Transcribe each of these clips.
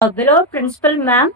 Below principal ma'am.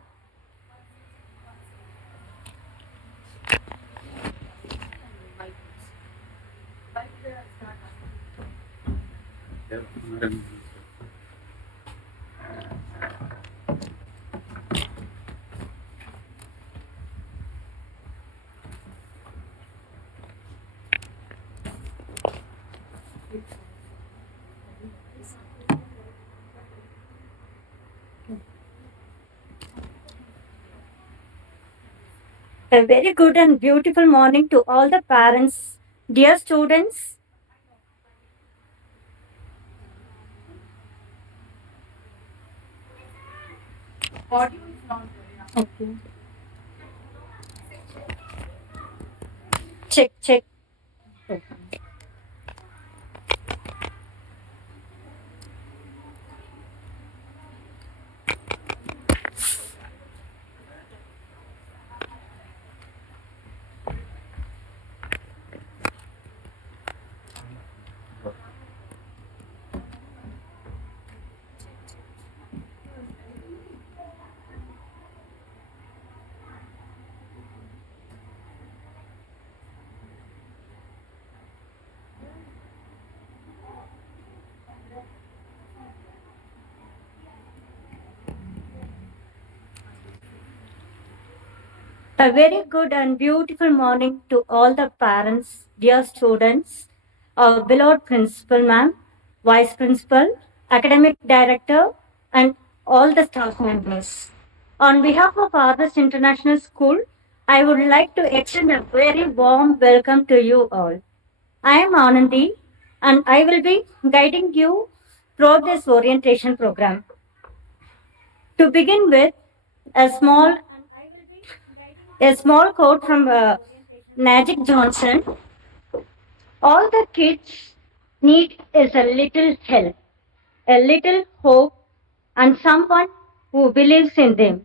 A very good and beautiful morning to all the parents. Dear students, okay. Check. A very good and beautiful morning to all the parents, dear students, our beloved principal ma'am, vice principal, academic director, and all the staff members. On behalf of Adarsh International School, I would like to extend a very warm welcome to you all. I am Anandi and I will be guiding you through this orientation program. To begin with, a small quote from Magic Johnson. All the kids need is a little help, a little hope, and someone who believes in them.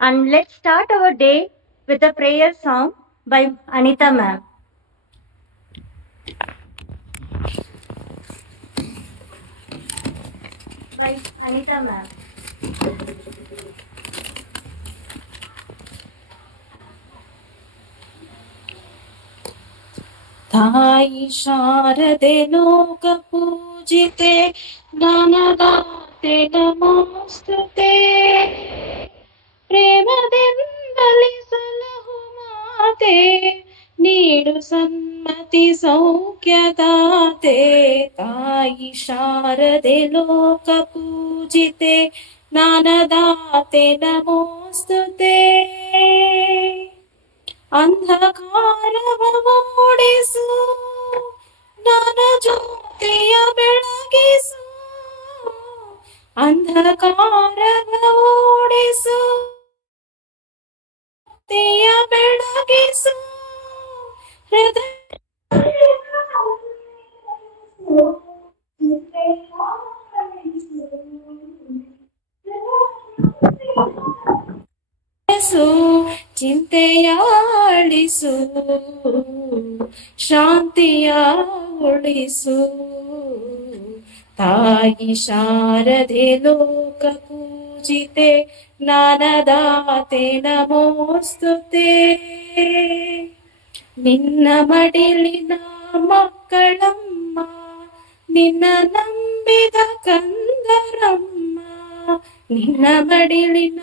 And let's start our day with a prayer song by Anita ma'am. By Anita ma'am. ತಾಯಿ ಶಾರದೆ ಲೋಕ ಪೂಜಿತೆ ಜ್ಞಾನದಾತೆ ನಮೋಸ್ತುತೆ ಪ್ರೇಮದಿಂದಲೇ ಸಲಹು ಮಾತೆ ನೀಡು ಸನ್ಮತಿ ಸೌಖ್ಯದಾತೆ ತಾಯಿ ಶಾರದೆ ಲೋಕ ಪೂಜಿತೆ ಜ್ಞಾನದಾತೆ ನಮೋಸ್ತುತೆ ಅಂಧಕಾರವ ಓಡಿಸು ಜ್ಞಾನ ಜ್ಯೋತಿಯ ಬೆಳಗಿಸು ಅಂಧಕಾರವ ಓಡಿಸು ಜ್ಯೋತಿಯ ಬೆಳಗಿಸು ಹೃದಯ ಚಿಂತೆಯ ಅಳಿಸು ಶಾಂತಿಯ ಉಳಿಸು ತಾಯಿ ಶಾರದೆ ಲೋಕ ಪೂಜಿತೆ ಜ್ಞಾನದಾತೆ ನಮೋಸ್ತುತೆ ನಿನ್ನ ಮಡಿಲಿನ ಮಕ್ಕಳಮ್ಮ ನಿನ್ನ ನಂಬಿದ ಕಂದರಮ್ಮ ನಿನ್ನ ಮಡಿಲಿನ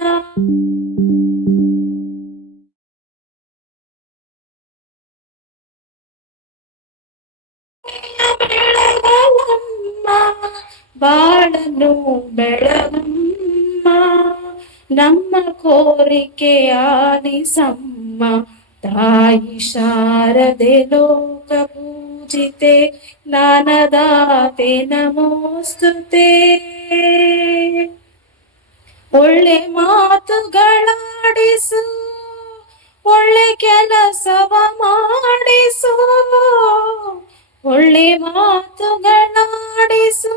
ಬೆಳಗಲಮ್ಮ ಬಾಳನು ಬೆಳಗಮ್ಮ ನಮ್ಮ ಕೋರಿಕೆ ಆಲಿಸಮ್ಮ ತಾಯಿ ಶಾರದೆ ಲೋಕ ಪೂಜಿತೆ ಜ್ಞಾನದಾತೆ ನಮೋಸ್ತುತೆ ಒಳ್ಳೆ ಮಾತುಗಳಾಡಿಸು ಒಳ್ಳೆ ಕೆಲಸವ ಮಾಡಿಸು ಒಳ್ಳೆ ಮಾತುಗಳಾಡಿಸು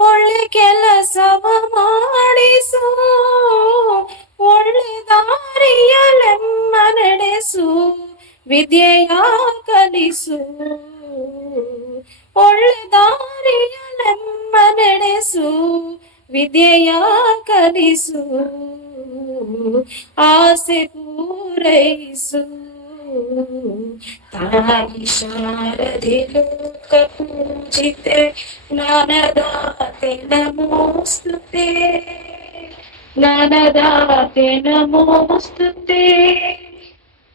ಒಳ್ಳೆ ಕೆಲಸವ ಮಾಡಿಸು ಒಳ್ಳೆ ದಾರಿಯಲೆಮ್ಮ ನಡೆಸು ವಿದ್ಯೆಯ ಕಲಿಸು ಒಳ್ಳೆ ದಾರಿಯಲೆಮ್ಮ ನಡೆಸು ವಿದ್ಯೆಯ ಕಲಿಸು ಆಸೆ ಪೂರೈಸು ತಾಯಿ ಶಾರದೆ ಲೋಕ ಪೂಜಿತೆ ಜ್ಞಾನದಾತೆ ನಮೋಸ್ತುತೆ ಜ್ಞಾನದಾತೆ ನಮೋಸ್ತುತೆ.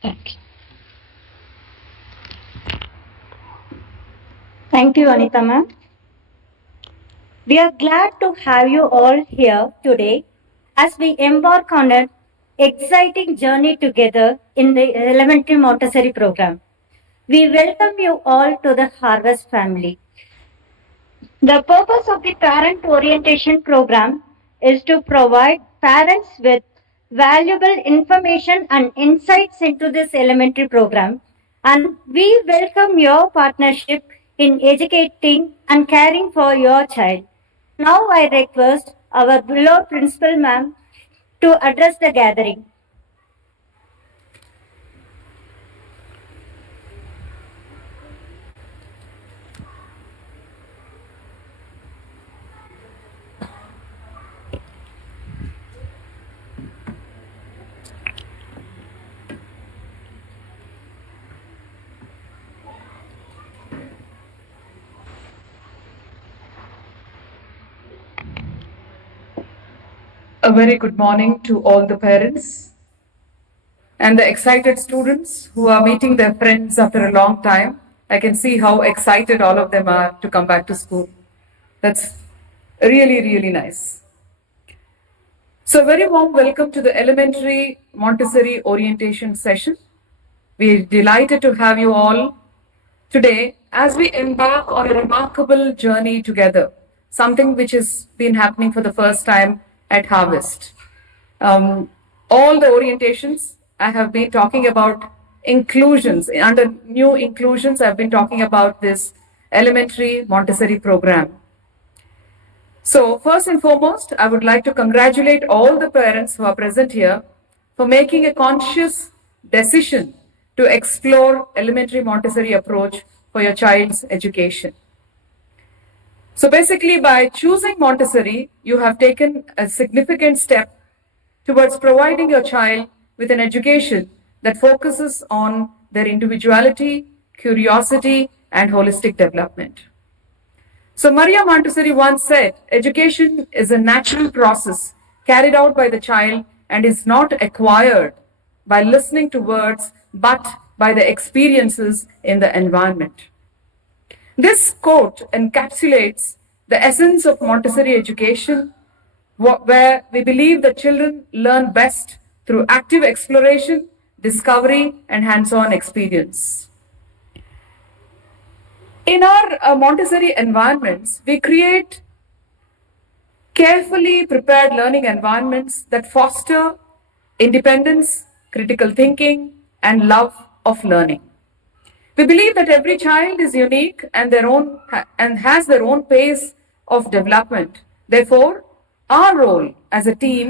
Thank you. Thank you, Anita ma'am. We are glad to have you all here today as we embark on an exciting journey together in the Elementary Montessori program. We welcome you all to the Harvest family. The purpose of the Parent Orientation Program is to provide parents with valuable information and insights into this elementary program, and we welcome your partnership in educating and caring for your child. Now I request our beloved Principal Ma'am to address the gathering. A very good morning to all the parents and the excited students who are meeting their friends after a long time. I can see how excited all of them are to come back to school. That's really, really nice. So, a very warm welcome to the elementary Montessori orientation session. We're delighted to have you all today as we embark on a remarkable journey together, something which has been happening for the first time at Harvest. All the orientations, I have been talking about inclusions. Under new inclusions, I've been talking about this elementary Montessori program. So, first and foremost, I would like to congratulate all the parents who are present here for making a conscious decision to explore elementary Montessori approach for your child's education. So basically, by choosing Montessori, you have taken a significant step towards providing your child with an education that focuses on their individuality, curiosity, and holistic development. So Maria Montessori once said, education is a natural process carried out by the child and is not acquired by listening to words, but by the experiences in the environment. This quote encapsulates the essence of Montessori education, where we believe that children learn best through active exploration, discovery, and hands-on experience. In our Montessori environments, we create carefully prepared learning environments that foster independence, critical thinking, and love of learning. We believe that every child is unique and has their own pace of development. Therefore, our role as a team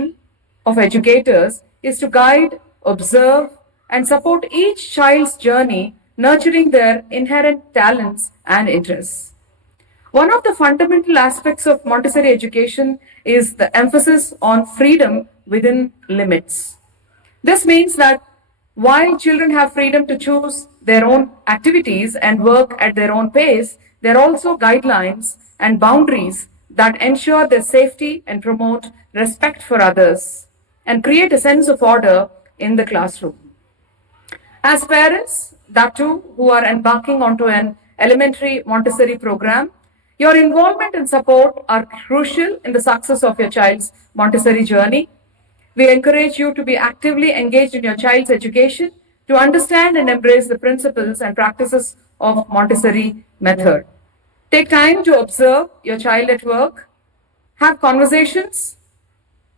of educators is to guide, observe, and support each child's journey, nurturing their inherent talents and interests. One of the fundamental aspects of Montessori education is the emphasis on freedom within limits. This means that while children have freedom to choose their own activities and work at their own pace, there are also guidelines and boundaries that ensure their safety and promote respect for others and create a sense of order in the classroom. As parents, that too, who are embarking onto an elementary Montessori program, your involvement and support are crucial in the success of your child's Montessori journey. We encourage you to be actively engaged in your child's education, to understand and embrace the principles and practices of Montessori method. Take time to observe your child at work, have conversations,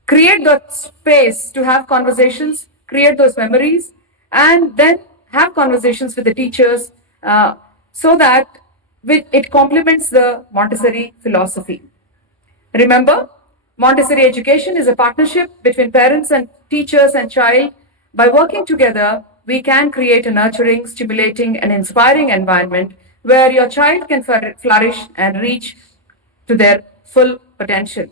create the space to have conversations, create those memories, and then have conversations with the teachers so that it complements the Montessori philosophy. Remember, Montessori education is a partnership between parents and teachers and child. By working together, we can create a nurturing, stimulating, and inspiring environment where your child can flourish and reach to their full potential.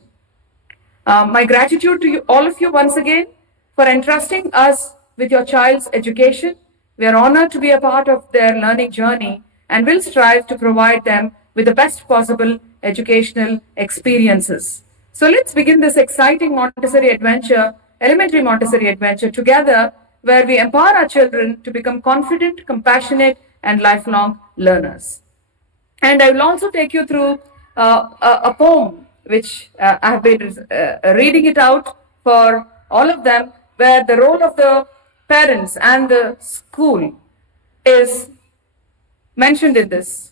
My gratitude to you, all of you once again for entrusting us with your child's education. We are honored to be a part of their learning journey and will strive to provide them with the best possible educational experiences. So let's begin this exciting Montessori adventure, elementary Montessori adventure together, where we empower our children to become confident, compassionate, and lifelong learners. And I will also take you through a poem which I have been reading it out for all of them, where the role of the parents and the school is mentioned in this.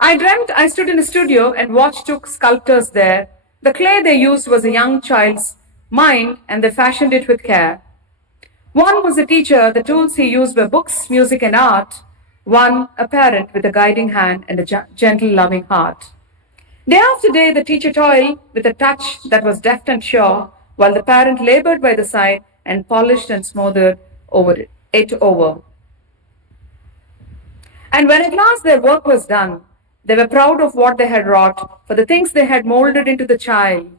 I dreamt I stood in a studio and watched two sculptors there. The clay they used was a young child's mind, and they fashioned it with care. One was a teacher, the tools he used were books, music, and art. One, a parent with a guiding hand and a gentle, loving heart. Day after day, the teacher toiled with a touch that was deft and sure, while the parent labored by the side and polished and smoothed it over. And when at last their work was done, they were proud of what they had wrought, for the things they had molded into the child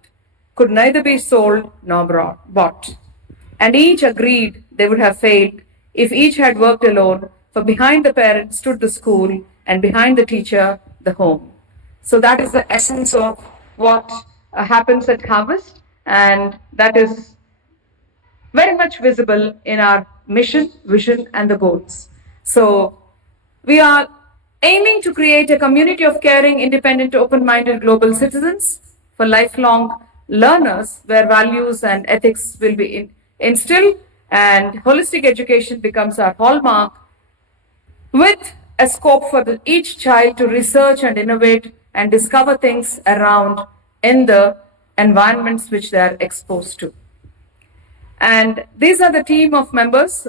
could neither be sold nor bought. And each agreed they would have failed if each had worked alone, for behind the parent stood the school, and behind the teacher, the home. So that is the essence of what happens at Harvest, and that is very much visible in our mission, vision, and the goals. So we are aiming to create a community of caring, independent, open-minded global citizens for lifelong learners, where values and ethics will be instilled and holistic education becomes our hallmark, with a scope for each child to research and innovate and discover things around in the environments which they are exposed to. And these are the team of members.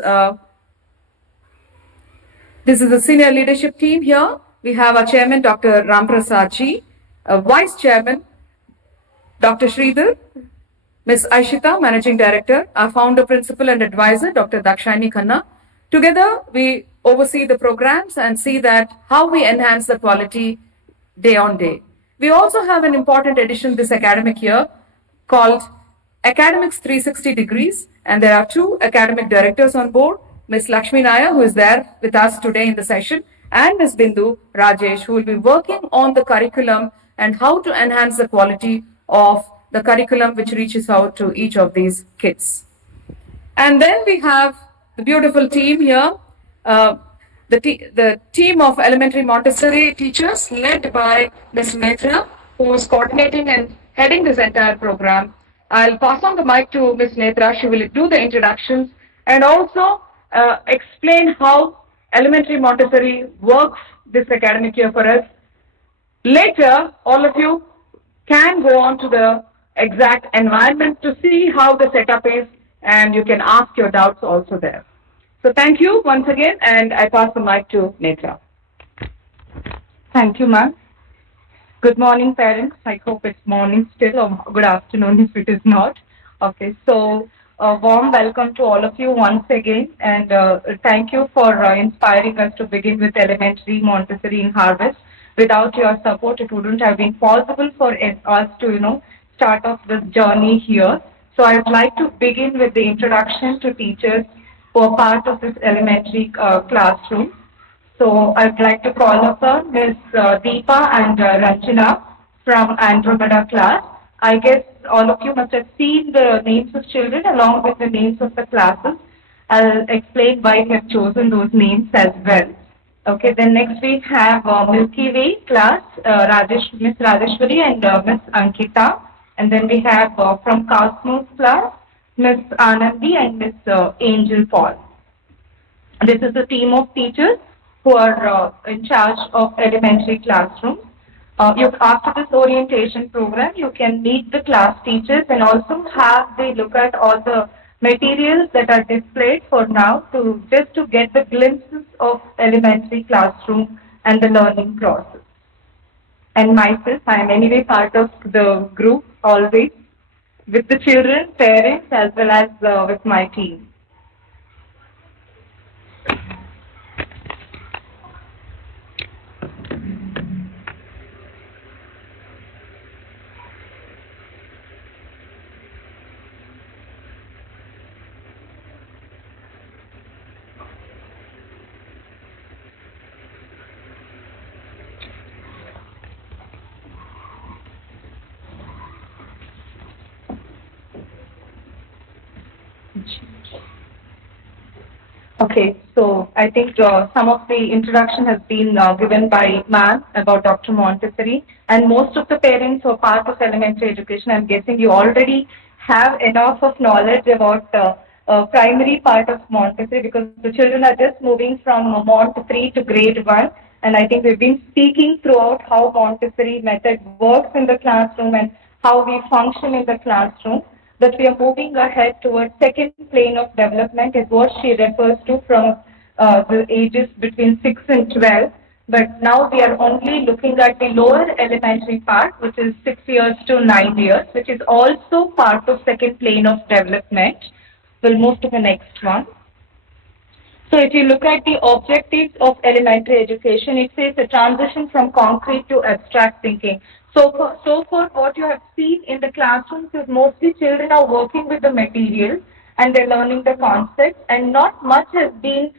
This is the senior leadership team here. We have our chairman, Dr. Ramprasad Ji, vice chairman, Dr. Sridhar, Ms. Aishita, managing director, our founder, principal, and advisor, Dr. Dakshani Khanna. Together, we oversee the programs and see that how we enhance the quality day on day. We also have an important addition this academic year called Academics 360 Degrees, and there are two academic directors on board, Ms. Lakshmi Naya, who is there with us today in the session, and Ms. Bindu Rajesh, who will be working on the curriculum and how to enhance the quality of the curriculum which reaches out to each of these kids. And then we have the beautiful team here, the team of elementary Montessori teachers led by Ms. Netra, who is coordinating and heading this entire program. I'll pass on the mic to Ms. Netra. She will do the introductions and also explain how elementary Montessori works this academic year for us. Later, all of you can go on to the exact environment to see how the setup is, and you can ask your doubts also there. So thank you once again, and I pass the mic to Netra. Thank you, ma'am. Good morning, parents. I hope it's morning still, or good afternoon if it is not. Okay, so a warm welcome to all of you once again, and thank you for inspiring us to begin with elementary Montessori in Harvest. Without your support, it wouldn't have been possible for us to, start off this journey here. So I would like to begin with the introduction to teachers who are part of this elementary classroom. So I'd like to call upon Ms. Deepa and Ranjana from Andromeda class. I guess all of you must have seen the names of children along with the names of the classes. I'll explain why we have chosen those names as well. Okay, then next we have Milky Way class, Ms. Rajeshwari and Ms. Ankita. And then we have from Cosmos class, Ms. Anandi and Ms. Angel Paul. This is a team of teachers who are in charge of elementary classrooms. After this orientation program, you can meet the class teachers and also have they look at all the materials that are displayed for now to get the glimpses of elementary classroom and the learning process. And myself, I am anyway part of the group always with the children, parents, as well as with my team. Okay, so I think some of the introduction has been given by ma'am about Dr. Montessori, and most of the parents who are part of elementary education, I'm guessing you already have enough of knowledge about primary part of Montessori because the children are just moving from Mont 3 to grade 1, and I think we've been speaking throughout how Montessori method works in the classroom and how we function in the classroom. That we are moving ahead towards second plane of development is what she refers to from the ages between 6 and 12. But now we are only looking at the lower elementary part, which is 6 years to 9 years, which is also part of second plane of development. We'll move to the next one. So if you look at the objectives of elementary education, it says a transition from concrete to abstract thinking. So for what you have seen in the classrooms is mostly children are working with the material and they're learning the concepts, and not much has been,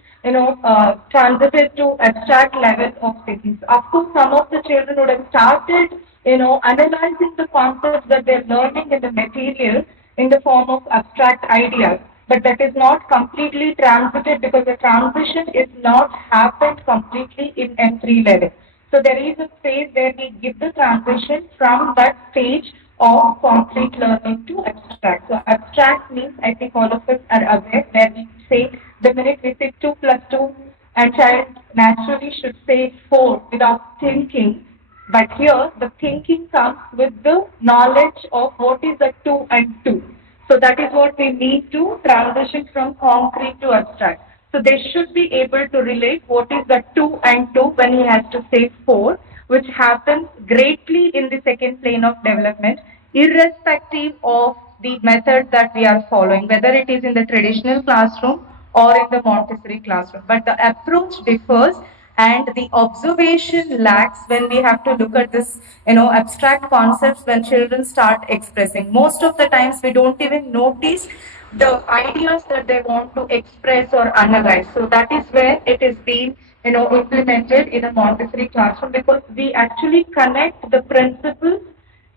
transited to abstract level of thinking. So of course, some of the children would have started, analyzing the concepts that they're learning in the material in the form of abstract ideas, but that is not completely transited because the transition is not happened completely in M3 level. So there is a phase where we give the transition from that stage of concrete learning to abstract. So abstract means, I think all of us are aware, where we say the minute we say 2 plus 2, and child naturally should say 4 without thinking. But here the thinking comes with the knowledge of what is a 2 and 2. So that is what we mean to transition from concrete to abstract. So they should be able to relate what is the 2 and 2 when he has to say 4, which happens greatly in the second plane of development, irrespective of the method that we are following, whether it is in the traditional classroom or in the Montessori classroom. But the approach differs and the observation lacks when we have to look at this, abstract concepts when children start expressing. Most of the times we don't even notice the ideas that they want to express or analyze. So that is where it is being, implemented in a Montessori classroom because we actually connect the principles,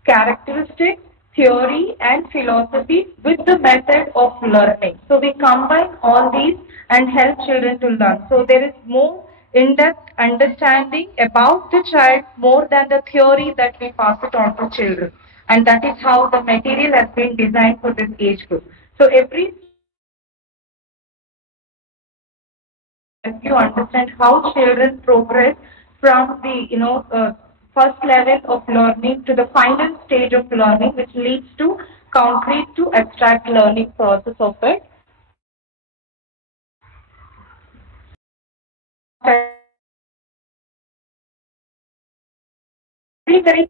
characteristics, theory and philosophy with the method of learning. So we combine all these and help children to learn. So there is more in-depth understanding about the child more than the theory that we pass it on to children. And that is how the material has been designed for this age group. So every step that we take in the Montessori method is going to help you understand how children progress from the, first level of learning to the final stage of learning, which leads to concrete to abstract learning process of it. So now children are very, very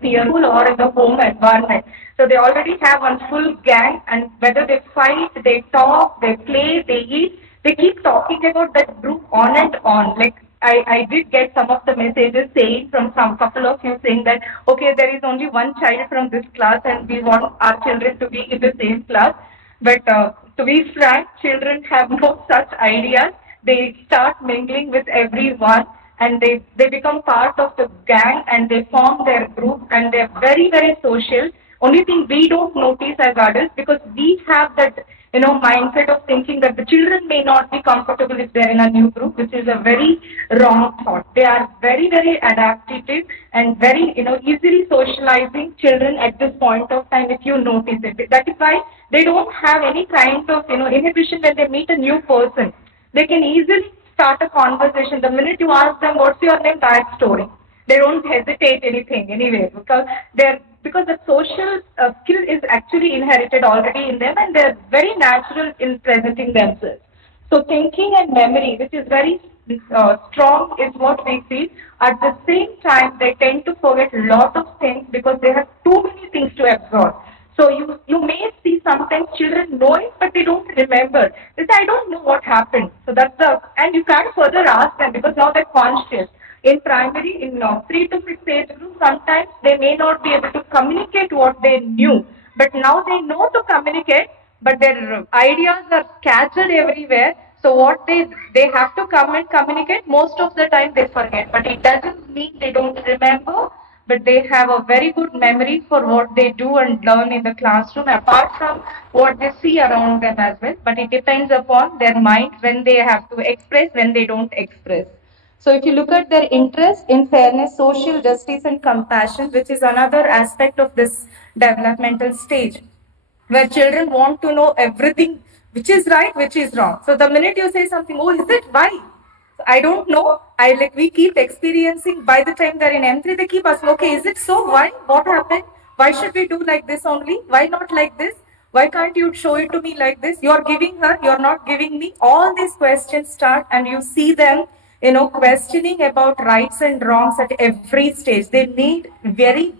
fearful or in the home environment. So they already have one full gang, and whether they fight, they talk, they play, they eat, they keep talking about that group on and on. Like I did get some of the messages saying from some couple of you saying that okay, there is only one child from this class and we want our children to be in the same class. But to be frank, children have no such ideas. They start mingling with everyone and they become part of the gang and they form their group and they're very, very social. Only thing we don't notice as adults because we have that mindset of thinking that the children may not be comfortable if they're in a new group, which is a very wrong thought. They are very, very adaptive and very, easily socializing children at this point of time if you notice it. That is why they don't have any kind of, inhibition when they meet a new person. They can easily start a conversation. The minute you ask them, what's your name, that story. They don't hesitate anything anyway because the social skill is actually inherited already in them and they're very natural in presenting themselves. So thinking and memory, which is very strong, is what we feel. At the same time, they tend to forget a lot of things because they have too many things to absorb. So you may see sometimes children know it, but they don't remember. They say, I don't know what happened. So and you can't further ask them because now they're conscious. In primary, in 3 to 6 age group, sometimes they may not be able to communicate what they knew, but now they know to communicate, but their ideas are scattered everywhere. So what they have to come and communicate, most of the time they forget. But it doesn't mean they don't remember, but they have a very good memory for what they do and learn in the classroom, apart from what they see around them as well. But it depends upon their mind when they have to express, when they don't express. So if you look at their interest in fairness, social justice, and compassion, which is another aspect of this developmental stage, where children want to know everything which is right, which is wrong. So the minute you say something, oh, is it? Why? So I don't know. I like we keep experiencing. By the time they're in M3, they keep asking, okay, is it so? Why? What happened? Why should we do like this only? Why not like this? Why can't you show it to me like this? You're giving her, you're not giving me. All these questions start, and you see them, questioning about rights and wrongs at every stage. They need very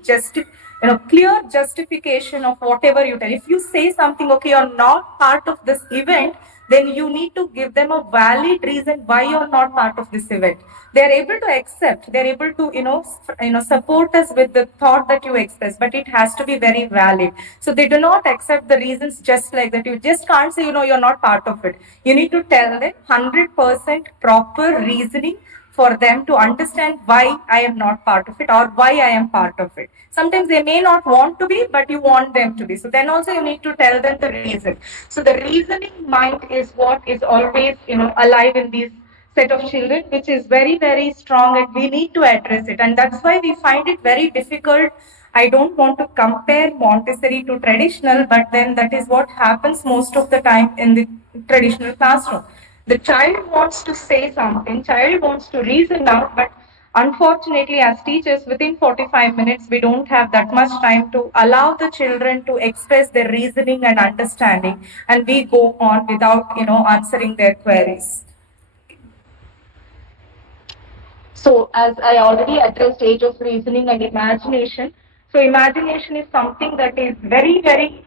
clear justification of whatever you tell. If you say something, okay, you're not part of this event, then you need to give them a valid reason why you're not part of this event. They're able to accept, they're able to, support us with the thought that you express, but it has to be very valid. So they do not accept the reasons just like that. You just can't say, you're not part of it. You need to tell them 100% proper reasoning for them to understand why I am not part of it or why I am part of it. Sometimes they may not want to be, but you want them to be. So then also you need to tell them the reason. So the reasoning mind is what is always, alive in these set of children, which is very, very strong, and we need to address it. And that's why we find it very difficult. I don't want to compare Montessori to traditional, but then that is what happens most of the time in the traditional classroom. The child wants to say something, child wants to reason out, but unfortunately, as teachers, within 45 minutes, we don't have that much time to allow the children to express their reasoning and understanding, and we go on without, answering their queries. So, as I already addressed age of reasoning and imagination, so imagination is something that is very, very,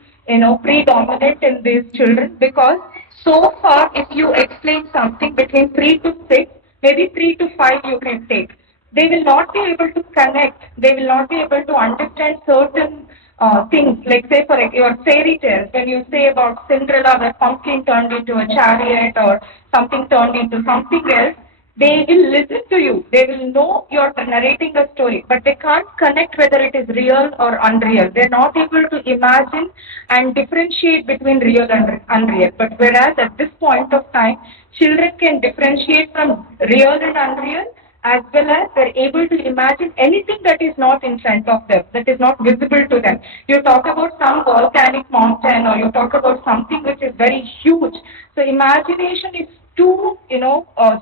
predominant in these children, because so far, if you explain something between 3 to 6, maybe 3 to 5 you can take. They will not be able to connect, they will not be able to understand certain things, like say for your fairy tales, when you say about Cinderella, where pumpkin turned into a chariot or something turned into something else, they will listen to you. They will know you're narrating a story, but they can't connect whether it is real or unreal. They're not able to imagine and differentiate between real and unreal. But whereas at this point of time, children can differentiate from real and unreal, as well as they're able to imagine anything that is not in front of them, that is not visible to them. You talk about some volcanic mountain, or you talk about something which is very huge. So imagination is too,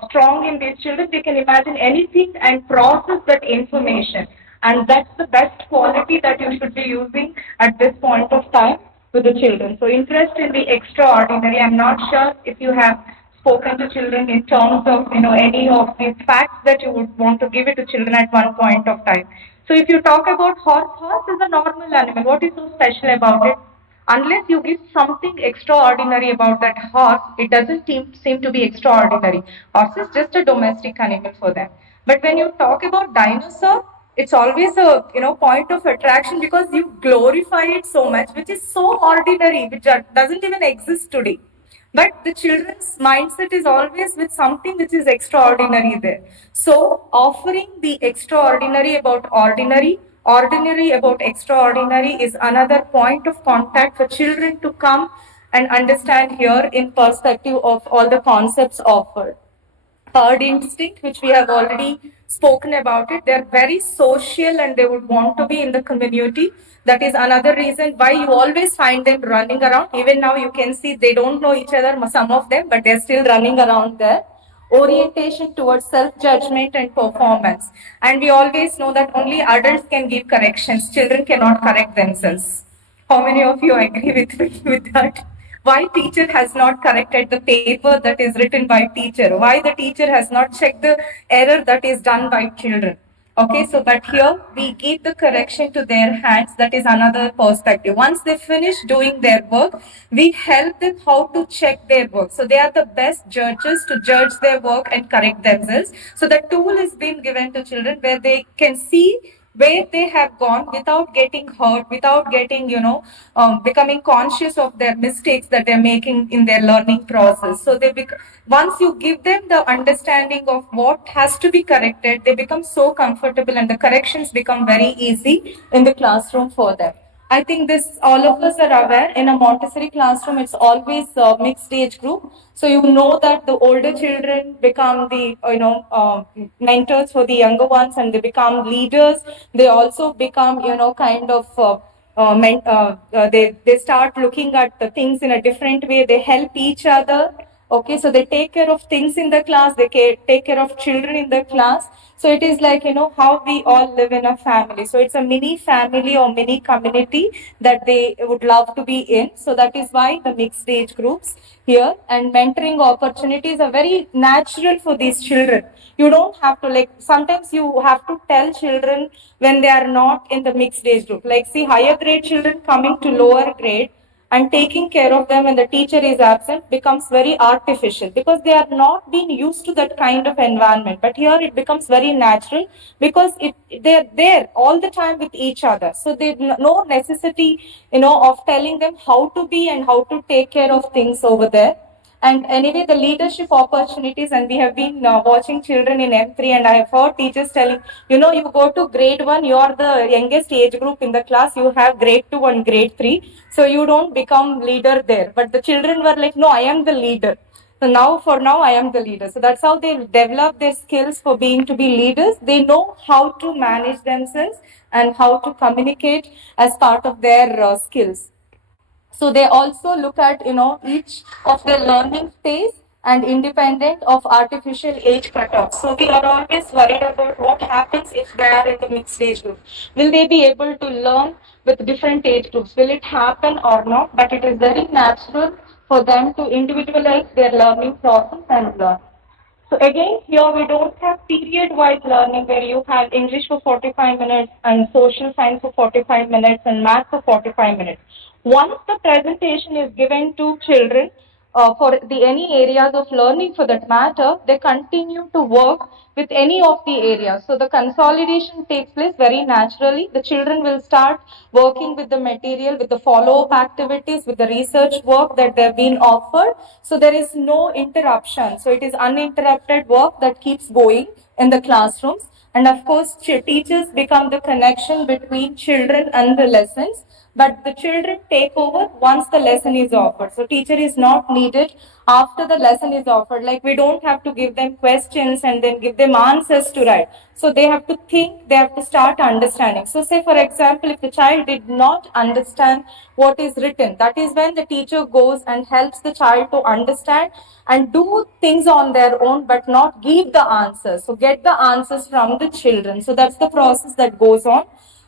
strong in these children. They can imagine anything and process that information. And that's the best quality that you should be using at this point of time with the children. So interest in the extraordinary. I'm not sure if you have spoken to children in terms of, any of the facts that you would want to give it to children at one point of time. So if you talk about horse, horse is a normal animal. What is so special about it? Unless you give something extraordinary about that horse, it doesn't seem to be extraordinary. Horse is just a domestic animal for them. But when you talk about dinosaur, it's always a point of attraction, because you glorify it so much, which is so ordinary, which doesn't even exist today. But the children's mindset is always with something which is extraordinary there. So offering the extraordinary about ordinary, ordinary about extraordinary is another point of contact for children to come and understand here in perspective of all the concepts offered. Herd instinct, which we have already spoken about it. They're very social and they would want to be in the community. That is another reason why you always find them running around. Even now you can see they don't know each other, some of them, but they're still running around there. Orientation towards self-judgment and performance. And we always know that only adults can give corrections. Children cannot correct themselves. How many of you agree with me with that? Why teacher has not corrected the paper that is written by teacher? Why the teacher has not checked the error that is done by children? Okay, so but here we give the correction to their hands. That is another perspective. Once they finish doing their work, we help them how to check their work. So they are the best judges to judge their work and correct themselves. So the tool is being given to children where they can see where they have gone without getting hurt, without getting, becoming conscious of their mistakes that they're making in their learning process. So once you give them the understanding of what has to be corrected, they become so comfortable and the corrections become very easy in the classroom for them. I think this all of us are aware. In a Montessori classroom, it's always a mixed age group. So you know that the older children become the mentors for the younger ones, and they become leaders. They also become kind of they start looking at the things in a different way. They help each other. Okay, so they take care of things in the class, they take care of children in the class. So it is like, how we all live in a family. So it's a mini family or mini community that they would love to be in. So that is why the mixed age groups here, and mentoring opportunities are very natural for these children. You don't have to, like, sometimes you have to tell children when they are not in the mixed age group. Like, see, higher grade children coming to lower grade, and taking care of them when the teacher is absent becomes very artificial, because they are not being used to that kind of environment. But here it becomes very natural, because they're there all the time with each other. So there's no necessity, of telling them how to be and how to take care of things over there. And anyway, the leadership opportunities, and we have been watching children in M3, and I have heard teachers telling, you go to grade 1, you are the youngest age group in the class, you have grade 2 and grade 3, so you don't become leader there. But the children were like, no, I am the leader. So for now, I am the leader. So that's how they develop their skills for being to be leaders. They know how to manage themselves and how to communicate as part of their skills. So they also look at, each of their learning phase and independent of artificial age cutoff. So we are always worried about what happens if they are in the mixed age group. Will they be able to learn with different age groups? Will it happen or not? But it is very natural for them to individualize their learning process and learn. So again, here we don't have period-wise learning where you have English for 45 minutes and social science for 45 minutes and math for 45 minutes. Once the presentation is given to children for any areas of learning for that matter, they continue to work with any of the areas. So the consolidation takes place very naturally. The children will start working with the material, with the follow-up activities, with the research work that they've been offered. So there is no interruption. So it is uninterrupted work that keeps going in the classrooms. And of course, teachers become the connection between children and the lessons. But the children take over once the lesson is offered. So teacher is not needed after the lesson is offered. Like, we don't have to give them questions and then give them answers to write. So they have to think, they have to start understanding. So say, for example, if the child did not understand what is written, that is when the teacher goes and helps the child to understand and do things on their own, but not give the answers. So get the answers from the children. So that's the process that goes on.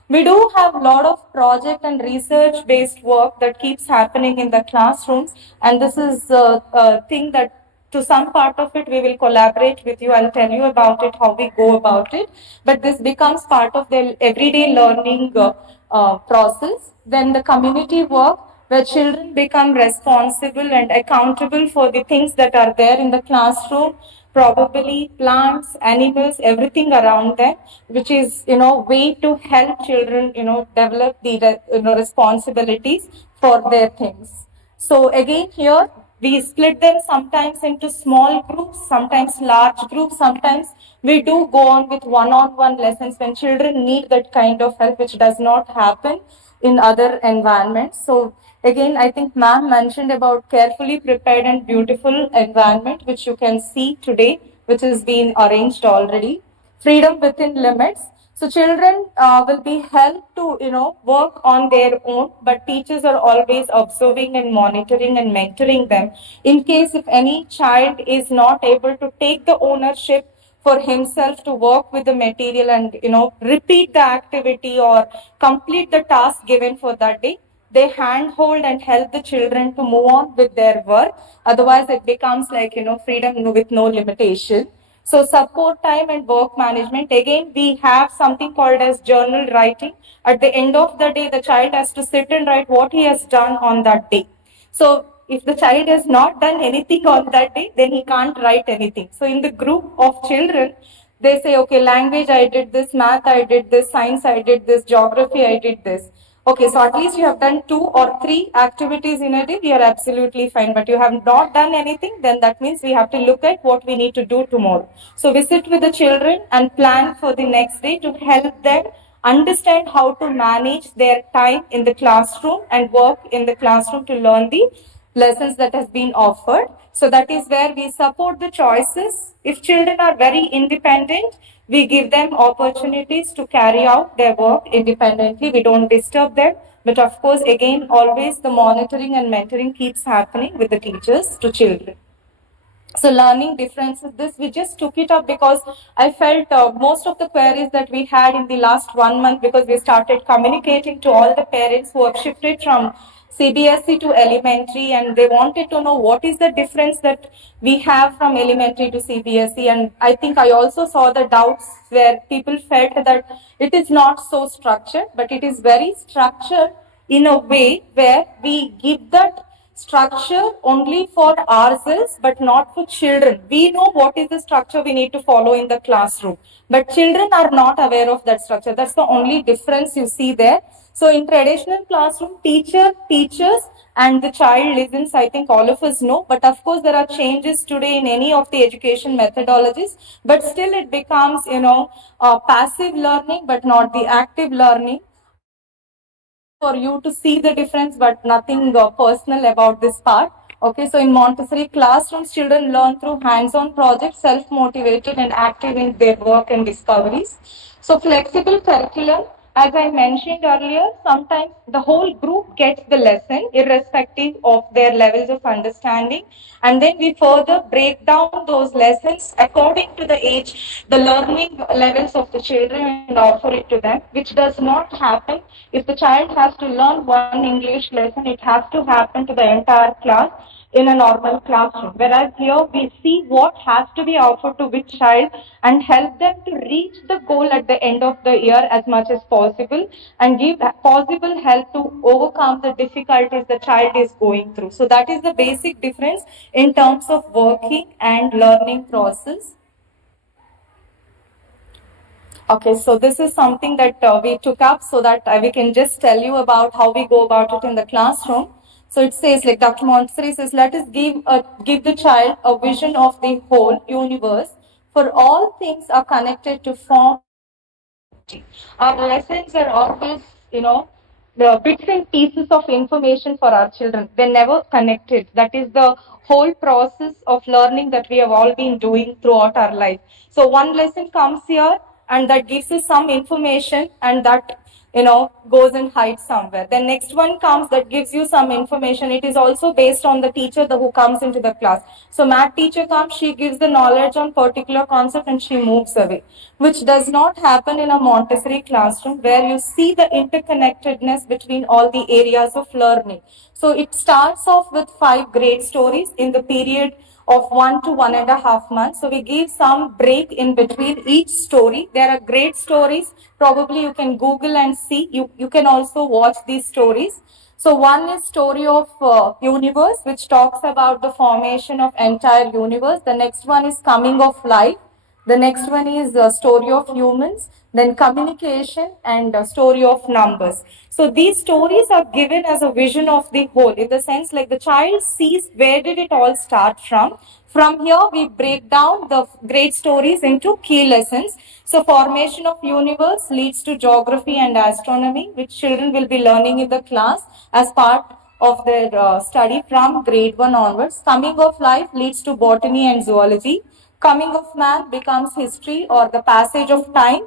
We do have a lot of project and research based work that keeps happening in the classrooms, and this is a thing that to some part of it we will collaborate with you. I'll tell you about it, how we go about it, but this becomes part of their everyday learning process. Then the community work, where children become responsible and accountable for the things that are there in the classroom, probably plants, animals, everything around them, which is, way to help children, develop the, responsibilities for their things. So again, here we split them sometimes into small groups, sometimes large groups, sometimes we do go on with one-on-one lessons when children need that kind of help, which does not happen in other environments. So again, I think ma'am mentioned about carefully prepared and beautiful environment, which you can see today, which has been arranged already. Freedom within limits. So children will be helped to, work on their own, but teachers are always observing and monitoring and mentoring them. In case if any child is not able to take the ownership for himself to work with the material and, repeat the activity or complete the task given for that day, they handhold and help the children to move on with their work. Otherwise, it becomes like, freedom with no limitation. So support time and work management. Again, we have something called as journal writing. At the end of the day, the child has to sit and write what he has done on that day. So if the child has not done anything on that day, then he can't write anything. So in the group of children, they say, okay, language I did this, math I did this, science I did this, geography I did this. Okay, so at least you have done 2 or 3 activities in a day, we are absolutely fine. But you have not done anything, then that means we have to look at what we need to do tomorrow. So we sit with the children and plan for the next day to help them understand how to manage their time in the classroom and work in the classroom to learn the lessons that has been offered. So that is where we support the choices. If children are very independent, we give them opportunities to carry out their work independently. We don't disturb them. But of course, again, always the monitoring and mentoring keeps happening with the teachers to children. So learning differences, this we just took it up because I felt most of the queries that we had in the last 1 month, because we started communicating to all the parents who have shifted from CBSE to elementary, and they wanted to know what is the difference that we have from elementary to CBSE. And I think I also saw the doubts where people felt that it is not so structured, but it is very structured in a way where we give that structure only for ourselves but not for children. We know what is the structure we need to follow in the classroom, but children are not aware of that structure. That's the only difference you see there. So in traditional classroom, teacher teaches and the child listens. I think all of us know, but of course there are changes today in any of the education methodologies, but still it becomes, passive learning but not the active learning. I think this is just for you to see the difference, but nothing personal about this part. Okay, so in Montessori classrooms, children learn through hands-on projects, self-motivated and active in their work and discoveries. So flexible curriculum, as I mentioned earlier, sometimes the whole group gets the lesson irrespective of their levels of understanding. And then we further break down those lessons according to the age, the learning levels of the children, and offer it to them, which does not happen. If the child has to learn one English lesson, it has to happen to the entire class in a normal classroom. Whereas here we see what has to be offered to which child and help them to reach the goal at the end of the year as much as possible, and give possible help to overcome the difficulties the child is going through. So that is the basic difference in terms of working and learning process. Okay, so this is something that we took up so that we can just tell you about how we go about it in the classroom. So it says, like Dr. Montessori says, let us give the child a vision of the whole universe, for all things are connected to form reality. Our lessons are always, the bits and pieces of information for our children. They're never connected. That is the whole process of learning that we have all been doing throughout our life. So one lesson comes here and that gives us some information, and that goes and hides somewhere. The next one comes that gives you some information. It is also based on the teacher who comes into the class. So math teacher comes, she gives the knowledge on particular concept and she moves away, which does not happen in a Montessori classroom, where you see the interconnectedness between all the areas of learning. So it starts off with 5 great stories in the period of 1 to 1.5 months. So we give some break in between each story. There are great stories. Probably you can Google and see. You can also watch these stories. So one is story of universe, which talks about the formation of entire universe. The next one is coming of life. The next one is the story of humans, then communication, and story of numbers. So these stories are given as a vision of the whole, in the sense like the child sees where did it all start from. From here, we break down the great stories into key lessons. So formation of universe leads to geography and astronomy, which children will be learning in the class as part of their study from grade 1 onwards. Coming of life leads to botany and zoology. Coming of man becomes history or the passage of time,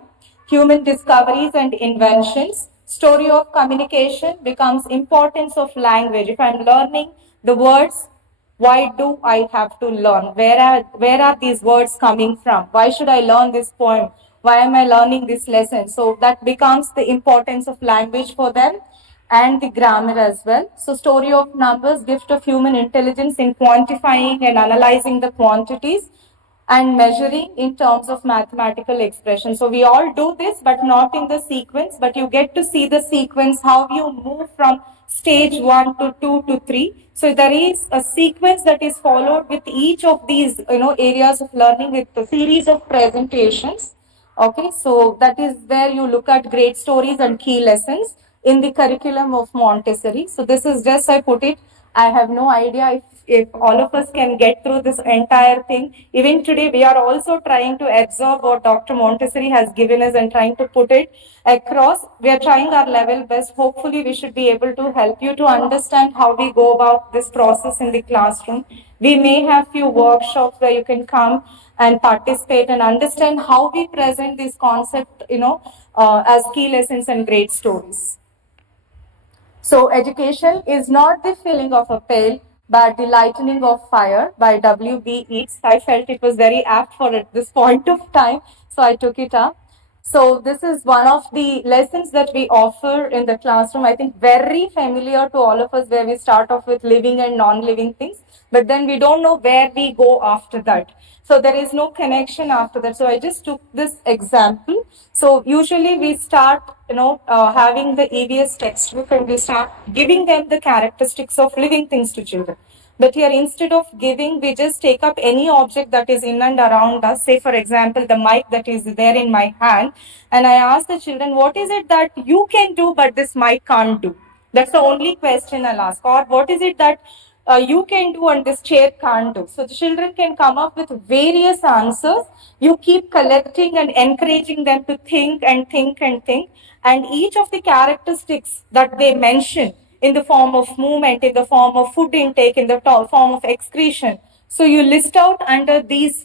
human discoveries and inventions. Story of communication becomes importance of language. If I'm learning the words, why do I have to learn? Where are these words coming from? Why should I learn this poem? Why am I learning this lesson? So that becomes the importance of language for them, and the grammar as well. So story of numbers, gift of human intelligence in quantifying and analyzing the quantities and measuring in terms of mathematical expression. So we all do this, but not in the sequence, but you get to see the sequence, how you move from stage 1 to 2 to 3. So there is a sequence that is followed with each of these, areas of learning with a series of presentations. Okay, so that is where you look at great stories and key lessons in the curriculum of Montessori. So this is just, I put it, I have no idea if all of us can get through this entire thing. Even today, we are also trying to absorb what Dr. Montessori has given us and trying to put it across. We are trying our level best. Hopefully, we should be able to help you to understand how we go about this process in the classroom. We may have few workshops where you can come and participate and understand how we present this concept, as key lessons and great stories. So education is not the filling of a pail, but the lightening of fire by W.B. Yeats. I felt it was very apt for at this point of time, so I took it up. So this is one of the lessons that we offer in the classroom. I think very familiar to all of us, where we start off with living and non-living things, but then we don't know where we go after that. So there is no connection after that. So I just took this example. So usually we start, having the EVS textbook and we start giving them the characteristics of living things to children. But here, instead of giving, we just take up any object that is in and around us. Say, for example, the mic that is there in my hand. And I ask the children, what is it that you can do, but this mic can't do? That's the only question I'll ask. Or what is it that you can do and this chair can't do? So the children can come up with various answers. You keep collecting and encouraging them to think and think and think. And each of the characteristics that they mention in the form of movement, in the form of food intake, in the form of excretion. So you list out under these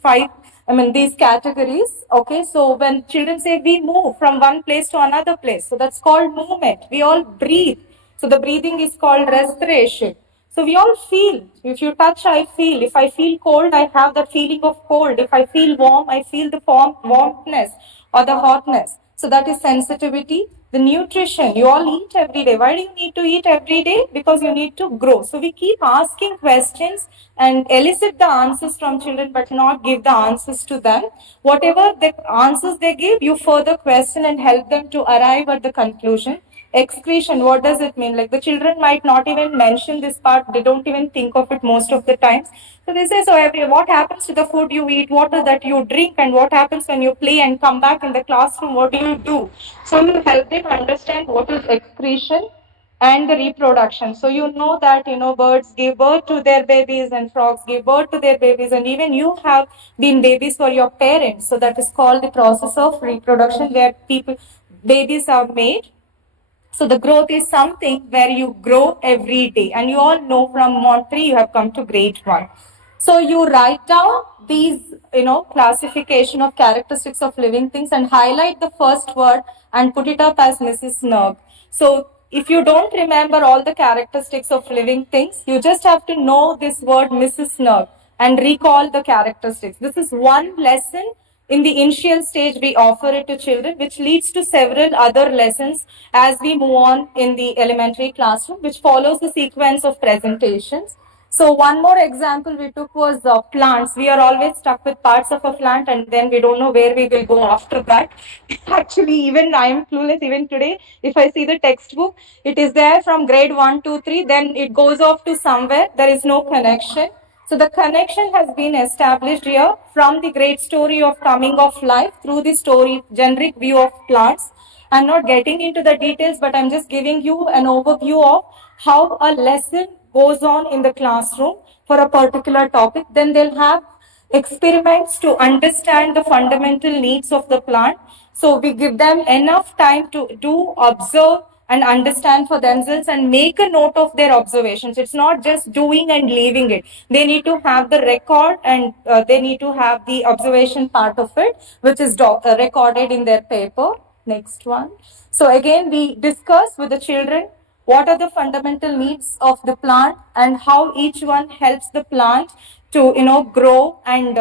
these categories. Okay, so when children say we move from one place to another place, so that's called movement. We all breathe. So the breathing is called respiration. So we all feel. If you touch, I feel. If I feel cold, I have that feeling of cold. If I feel warm, I feel the warmness or the hotness. So that is sensitivity. The nutrition, you all eat every day. Why do you need to eat every day? Because you need to grow. So we keep asking questions and elicit the answers from children, but not give the answers to them. Whatever the answers they give, you further question and help them to arrive at the conclusion. Excretion, what does it mean? Like the children might not even mention this part, they don't even think of it most of the times. So they say, so what happens to the food you eat, water that you drink, and what happens when you play and come back in the classroom, what do you do? So you help them understand what is excretion and the reproduction. So you know that, birds give birth to their babies and frogs give birth to their babies, and even you have been babies for your parents. So that is called the process of reproduction, where babies are made. So the growth is something where you grow every day. And you all know from Montessori, you have come to grade 1. So you write down these, classification of characteristics of living things and highlight the first word and put it up as Mrs. Nerg. So if you don't remember all the characteristics of living things, you just have to know this word Mrs. Nerg and recall the characteristics. This is one lesson. In the initial stage, we offer it to children, which leads to several other lessons as we move on in the elementary classroom, which follows the sequence of presentations. So one more example we took was plants. We are always stuck with parts of a plant and then we don't know where we will go after that. Actually, even I am clueless even today. If I see the textbook, it is there from grade 1, 2, 3, then it goes off to somewhere. There is no connection. So the connection has been established here from the great story of coming of life through the story, generic view of plants. I'm not getting into the details, but I'm just giving you an overview of how a lesson goes on in the classroom for a particular topic. Then they'll have experiments to understand the fundamental needs of the plant. So we give them enough time to observe and understand for themselves and make a note of their observations. It's not just doing and leaving it. They need to have the record and they need to have the observation part of it, which is recorded in their paper. Next one. So again, we discuss with the children what are the fundamental needs of the plant and how each one helps the plant to, grow and,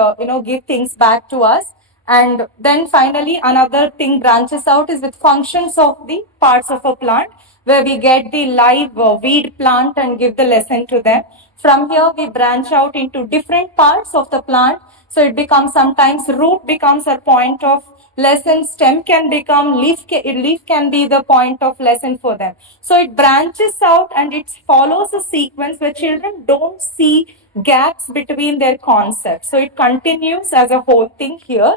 give things back to us. And then finally, another thing branches out is with functions of the parts of a plant, where we get the live weed plant and give the lesson to them. From here, we branch out into different parts of the plant. So it becomes sometimes root becomes a point of lesson stem can become leaf can be the point of lesson for them. So it branches out and it follows a sequence where children don't see gaps between their concepts. So it continues as a whole thing here.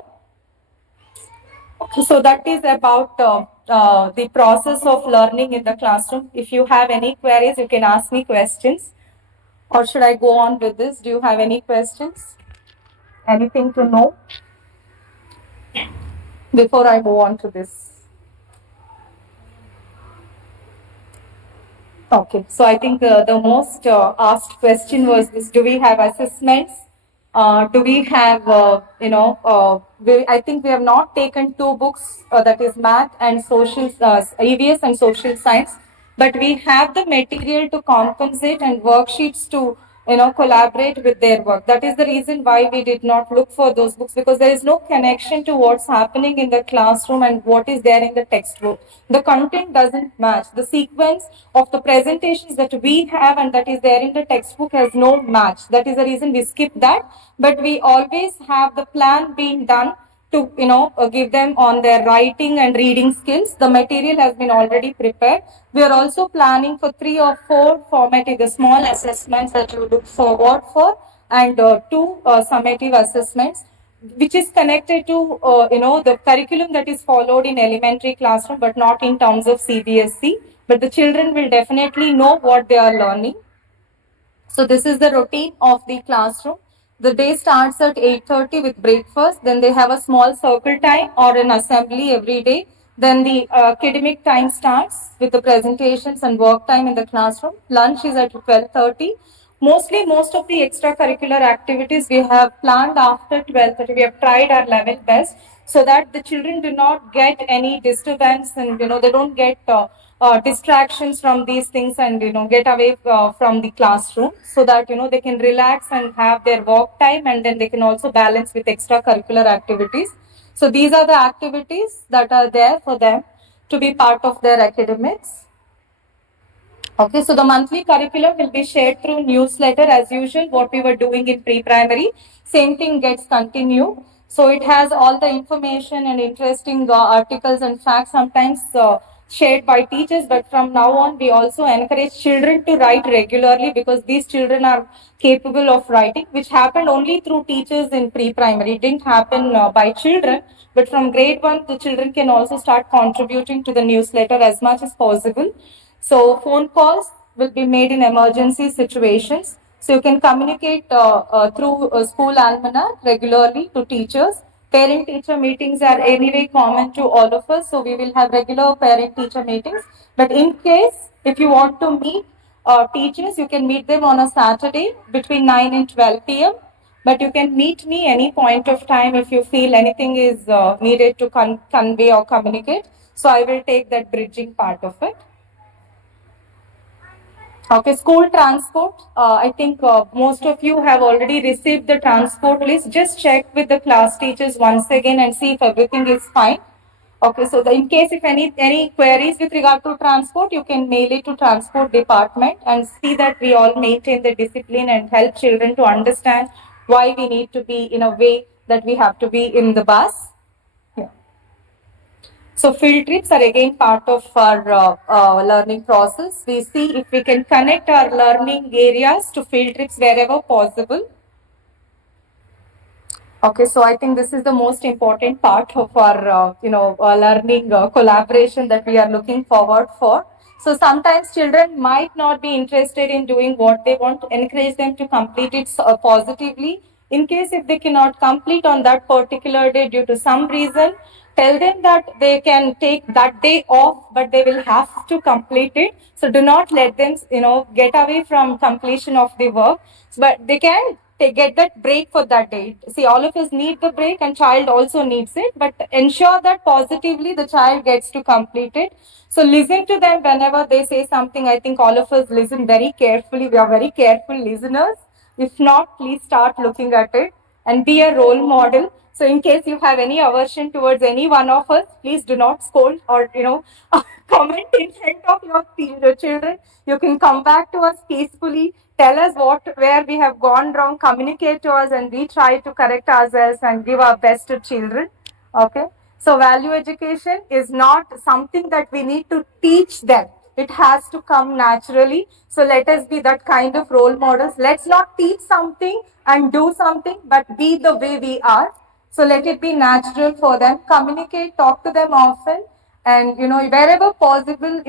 So that is about the process of learning in the classroom. If you have any queries, you can ask me questions. Or should I go on with this? Do you have any questions? Anything to know before I move on to this? Okay, so I think the most asked question was this: do we have assessments? Do we have, I think we have not taken two books, that is math and social, EVS and social science, but we have the material to compensate and worksheets to, collaborate with their work. That is the reason why we did not look for those books, because there is no connection to what's happening in the classroom and what is there in the textbook. The content doesn't match. The sequence of the presentations that we have and that is there in the textbook has no match. That is the reason we skip that. But we always have the plan being done to give them on their writing and reading skills. The material has been already prepared. We are also planning for 3 or 4 formative, the small assessments that you look forward for, and 2 summative assessments, which is connected to the curriculum that is followed in elementary classroom, but not in terms of CBSE. But the children will definitely know what they are learning. So this is the routine of the classroom. The day starts at 8:30 with breakfast. Then they have a small circle time or an assembly every day. Then the academic time starts with the presentations and work time in the classroom. Lunch is at 12:30. Mostly, most of the extracurricular activities we have planned after 12:30. We have tried our level best so that the children do not get any disturbance and they don't get distractions from these things and get away from the classroom, so that they can relax and have their work time, and then they can also balance with extracurricular activities. So these are the activities that are there for them to be part of their academics. Okay, so the monthly curriculum will be shared through newsletter as usual. What we were doing in pre-primary, same thing gets continued. So it has all the information and interesting articles and facts, sometimes shared by teachers. But from now on, we also encourage children to write regularly, because these children are capable of writing, which happened only through teachers in pre-primary. It didn't happen by children. But from grade 1, the children can also start contributing to the newsletter as much as possible. So phone calls will be made in emergency situations. So you can communicate through school almanac regularly to teachers. Parent-teacher meetings are anyway common to all of us, so we will have regular parent-teacher meetings. But in case if you want to meet teachers, you can meet them on a Saturday between 9 and 12 p.m. But you can meet me any point of time if you feel anything is needed to convey or communicate. So I will take that bridging part of it. Okay, school transport. I think most of you have already received the transport list. Just check with the class teachers once again and see if everything is fine. Okay, so in case if any queries with regard to transport, you can mail it to transport department and see that we all maintain the discipline and help children to understand why we need to be in a way that we have to be in the bus. So field trips are again part of our learning process. We see if we can connect our learning areas to field trips wherever possible. Okay, so I think this is the most important part of our, learning collaboration that we are looking forward for. So sometimes children might not be interested in doing what they want. Encourage them to complete it positively. In case if they cannot complete on that particular day due to some reason, tell them that they can take that day off, but they will have to complete it. So do not let them, get away from completion of the work. But they can get that break for that day. See, all of us need the break and child also needs it, but ensure that positively the child gets to complete it. So listen to them whenever they say something. I think all of us listen very carefully. We are very careful listeners. If not, please start looking at it and be a role model. So in case you have any aversion towards any one of us, please do not scold or, comment in front of your children. You can come back to us peacefully, tell us where we have gone wrong, communicate to us, and we try to correct ourselves and give our best to children. Okay. So value education is not something that we need to teach them. It has to come naturally. So let us be that kind of role models. Let's not teach something and do something, but be the way we are. So let it be natural for them. Communicate, talk to them often, and wherever possible,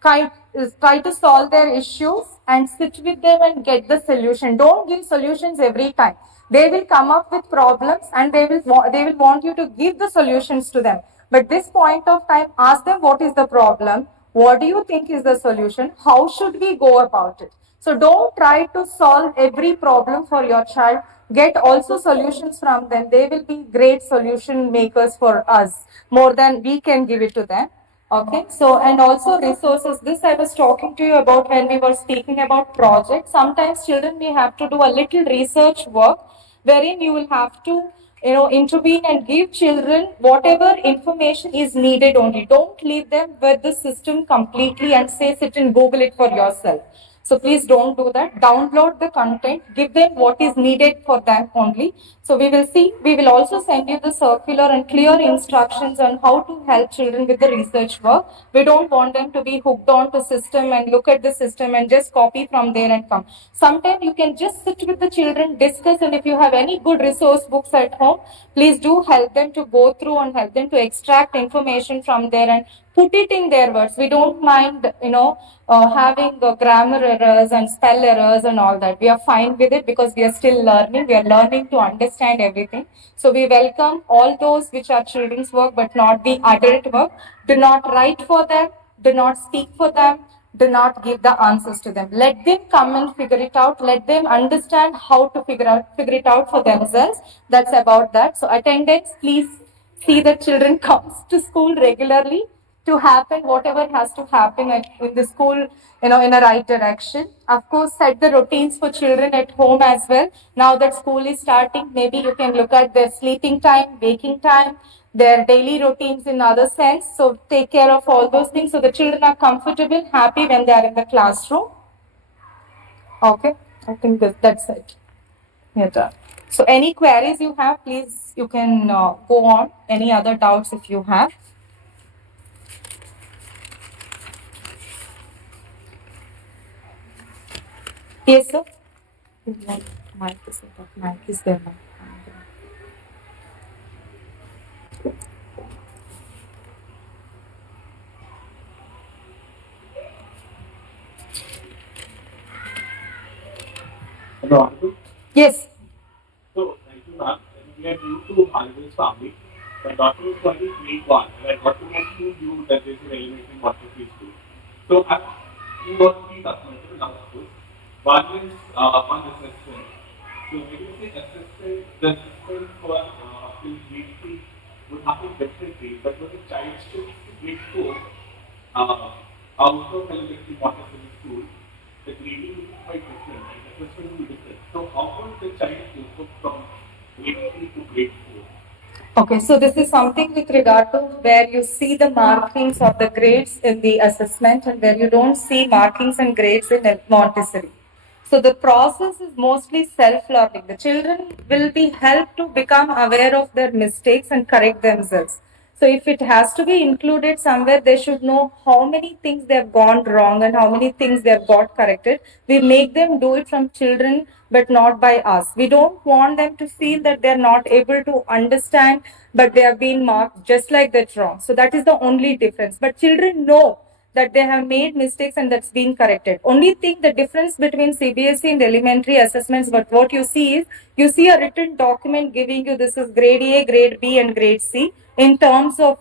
try to solve their issues and sit with them and get the solution. Don't give solutions every time. They will come up with problems and they will want you to give the solutions to them. But this point of time, ask them what is the problem, what do you think is the solution, how should we go about it. So don't try to solve every problem for your child. Get also solutions from them. They will be great solution makers for us more than we can give it to them. Okay, so and also resources. This I was talking to you about when we were speaking about projects. Sometimes children may have to do a little research work wherein you will have to intervene and give children whatever information is needed only. Don't leave them with the system completely and say sit and Google it for yourself. So please don't do that. Download the content, give them what is needed for them only. So we will see, we will also send you the circular and clear instructions on how to help children with the research work. We don't want them to be hooked on to system and look at the system and just copy from there and come. Sometimes you can just sit with the children, discuss, and if you have any good resource books at home, please do help them to go through and help them to extract information from there and put it in their words. We don't mind, having grammar errors and spell errors and all that. We are fine with it because we are still learning. We are learning to understand everything. So we welcome all those which are children's work but not the adult work. Do not write for them. Do not speak for them. Do not give the answers to them. Let them come and figure it out. Let them understand how to figure it out for themselves. That's about that. So attendance, please see that children comes to school regularly to happen whatever has to happen in the school, in a right direction. Of course, set the routines for children at home as well. Now that school is starting, maybe you can look at their sleeping time, waking time, their daily routines in other sense. So take care of all those things so the children are comfortable, happy when they are in the classroom. Okay, I think that's it. Yeah, done. So any queries you have, please, you can go on. Any other doubts if you have. Yes, sir. Mic is there now. Hello, Anku. Yes. So, thank you, ma'am. We are new to Hollywood's family. The daughter is going to grade one, and I got to mention you that there's an element in Montessori school. So, I'm two or three customers in our school. One is one assessment. So, when you say assessment, the assessment for till grade three would happen differently, but when the child shifts to grade four, out of elementary Montessori school, the grading will be quite different, and the assessment will be different. So, how would the child move from grade 3 to grade 4? Okay, so this is something with regard to where you see the markings of the grades in the assessment and where you don't see markings and grades in Montessori. So the process is mostly self-learning. The children will be helped to become aware of their mistakes and correct themselves. So if it has to be included somewhere, they should know how many things they have gone wrong and how many things they have got corrected. We make them do it from children, but not by us. We don't want them to feel that they're not able to understand, but they have been marked just like that wrong. So that is the only difference. But children know that they have made mistakes and that's been corrected. Only thing, the difference between CBSE and elementary assessments, but what you see is, you see a written document giving you this is grade A, grade B and grade C in terms of,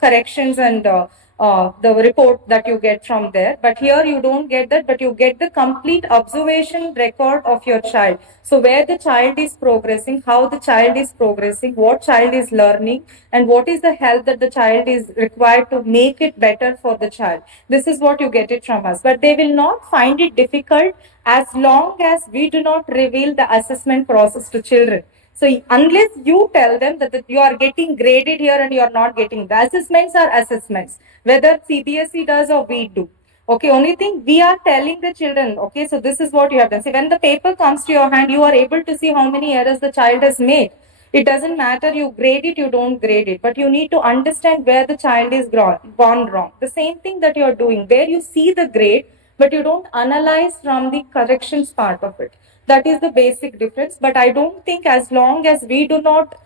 corrections and the report that you get from there. But here you don't get that, but you get the complete observation record of your child. So where the child is progressing, how the child is progressing, what child is learning, and what is the help that the child is required to make it better for the child. This is what you get it from us. But they will not find it difficult as long as we do not reveal the assessment process to children. So unless you tell them that you are getting graded here and you are not getting, the assessments are assessments, whether CBSE does or we do. Okay, only thing we are telling the children, okay, so this is what you have done. See, when the paper comes to your hand, you are able to see how many errors the child has made. It doesn't matter you grade it, you don't grade it, but you need to understand where the child is gone wrong. The same thing that you're doing, where you see the grade, but you don't analyze from the corrections part of it. That is the basic difference. But I don't think as long as we do not,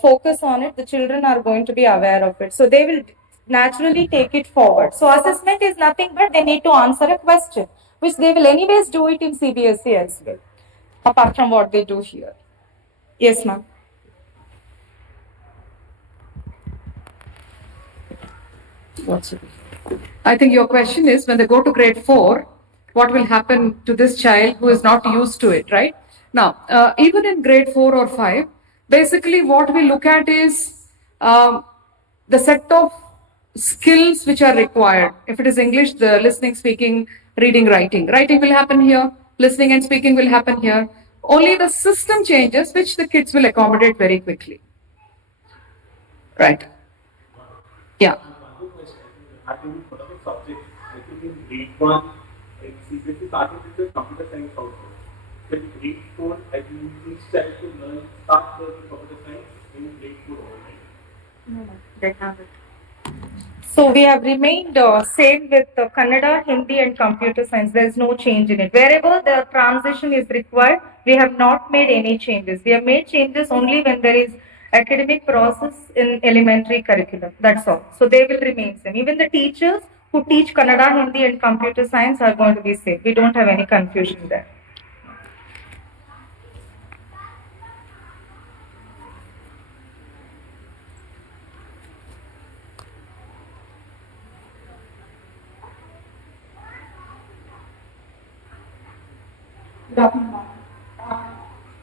focus on it, the children are going to be aware of it. So they will naturally take it forward. So assessment is nothing but they need to answer a question, which they will anyways do it in CBSE as well, apart from what they do here. Yes, ma'am. I think your question is when they go to grade 4, what will happen to this child who is not used to it, right? Now, even in grade 4 or 5, basically what we look at is the set of skills which are required. If it is English, the listening, speaking, reading, writing. Writing will happen here, listening and speaking will happen here. Only the system changes which the kids will accommodate very quickly. Right. Yeah. I think one of the subjects, I think in grade 1, in CBSE starting with the computer science also. But in grade 4, I think each child should start learning computer science in grade 4 only. No, they haven't. So we have remained same with Kannada, Hindi, and computer science. There is no change in it. Wherever the transition is required, we have not made any changes. We have made changes only when there is academic process in elementary curriculum. That's all. So they will remain same. Even the teachers who teach Kannada, Hindi, and computer science are going to be same. We don't have any confusion there. Good afternoon, ma'am.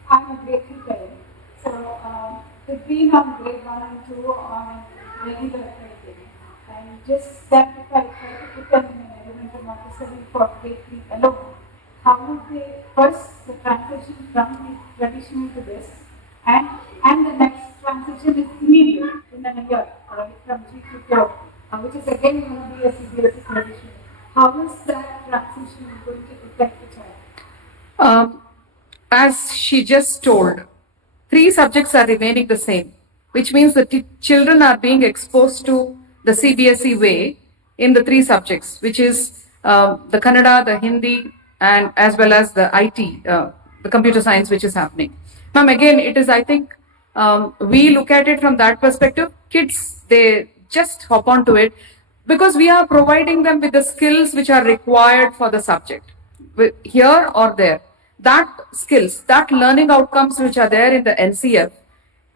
I'm a grade 3 parent. So, we've been on grade 1 and 2 on regular curriculum. And just that if I try to put them in an elementary Montessori for grade 3 alone, how would they first the transition from the traditional to this and the next transition is immediate in an year, from 3 to 4, which is again going to be a CBSE tradition. How is that transition going to affect the child? As she just told, 3 subjects are remaining the same, which means that children are being exposed to the CBSE way in the 3 subjects, which is the Kannada, the Hindi, and as well as the IT, the computer science, which is happening. Ma'am, again, it is, I think, we look at it from that perspective. Kids, they just hop onto it because we are providing them with the skills which are required for the subject, here or there. That skills, that learning outcomes which are there in the LCF,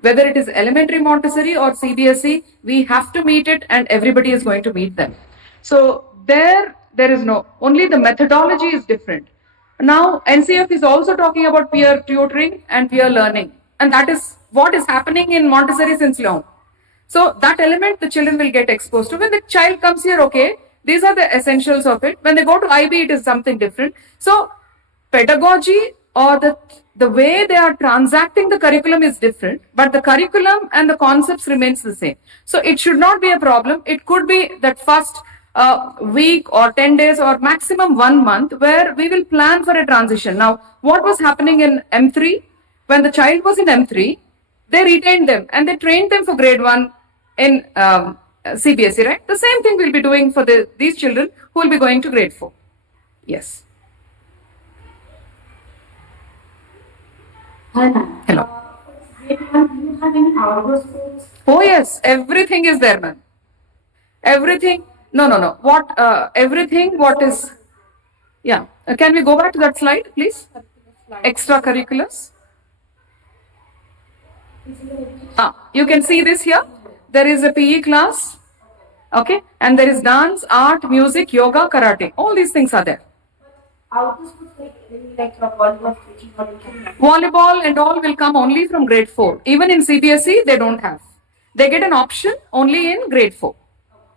whether it is elementary Montessori or CBSE, we have to meet it and everybody is going to meet them. So there is no, only the methodology is different. Now NCF is also talking about peer tutoring and peer learning, and that is what is happening in Montessori since long. So that element the children will get exposed to. When the child comes here, okay, these are the essentials of it. When they go to IB, it is something different. So pedagogy or the way they are transacting the curriculum is different, but the curriculum and the concepts remains the same. So it should not be a problem. It could be that first week or 10 days or maximum 1 month where we will plan for a transition. Now, what was happening in M3? When the child was in M3, they retained them and they trained them for grade 1 in CBSE, right? The same thing we'll be doing for these children who will be going to grade 4. Yes. Hi, ma'am. Hello. Grade 1, do you have any outdoor sports? Oh yes, everything is there, man. Everything. No. What? Everything. What is? Yeah. Can we go back to that slide, please? Extracurriculars. You can see this here. There is a PE class. Okay, and there is dance, art, music, yoga, karate. All these things are there. Outdoor sports like volleyball, stretching, or anything? Volleyball and all will come only from grade 4. Even in CBSE, they don't have. They get an option only in grade 4.